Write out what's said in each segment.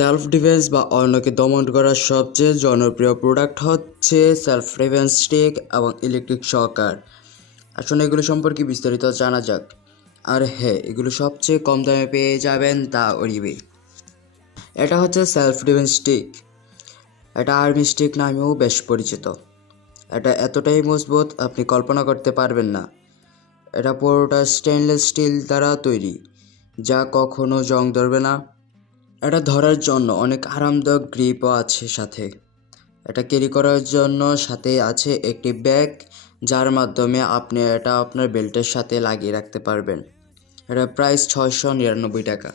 Self defence বা অন্যকে দমন করার সবচেয়ে জনপ্রিয় প্রোডাক্ট হচ্ছে সেলফ ডিফেন্স স্টিক এবং ইলেকট্রিক শকার। আসুন এগুলো সম্পর্কে বিস্তারিত জানা যাক। আর হ্যাঁ, এগুলো সবচেয়ে কম দামে পেয়ে যাবেন তা ওরিবে। এটা হচ্ছে সেলফ ডিফেন্স স্টিক। এটা আর্মি স্টিক নামেও বেশ পরিচিত। এটা এতটাই মজবুত আপনি কল্পনা করতে পারবেন না। এটা পুরোটা স্টেনলেস স্টিল দ্বারা তৈরি, যা কখনো জং ধরবে না। এটা ধরার জন্য অনেক আরামদায়ক গ্রিপও আছে সাথে। এটা ক্যারি করার জন্য সাথে আছে একটি ব্যাগ, যার মাধ্যমে আপনি এটা আপনার বেল্টের সাথে লাগিয়ে রাখতে পারবেন। এটা প্রাইস 699 টাকা।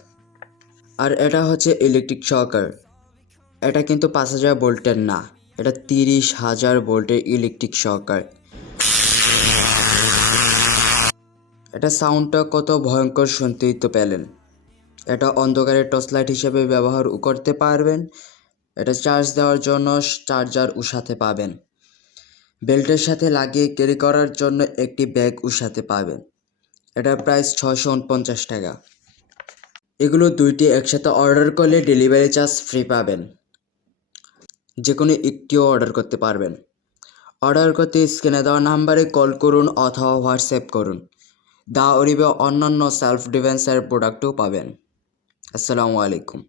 আর এটা হচ্ছে ইলেকট্রিক শকার। এটা কিন্তু 5000 ভোল্টের না, এটা 30,000 ভোল্টের ইলেকট্রিক শকার। এটা সাউন্ডটা কত ভয়ঙ্কর শুনতেই তো পেলেন। এটা অন্ধকারের টর্চ লাইট হিসেবে ব্যবহার করতে পারবেন। এটা চার্জ দেওয়ার জন্য চার্জারও সাথে পাবেন। বেল্টের সাথে লাগিয়ে ক্যারি করার জন্য একটি ব্যাগও সাথে পাবেন। এটার প্রাইস 649 টাকা। এগুলো দুইটি একসাথে অর্ডার করলে ডেলিভারি চার্জ ফ্রি পাবেন। যে কোনো একটিও অর্ডার করতে পারবেন। অর্ডার করতে স্ক্রিনে দেওয়া নাম্বারে কল করুন অথবা হোয়াটসঅ্যাপ করুন। দা ওরিবে অন্যান্য সেলফ ডিফেন্সের প্রোডাক্টও পাবেন। আসসালামু আলাইকুম।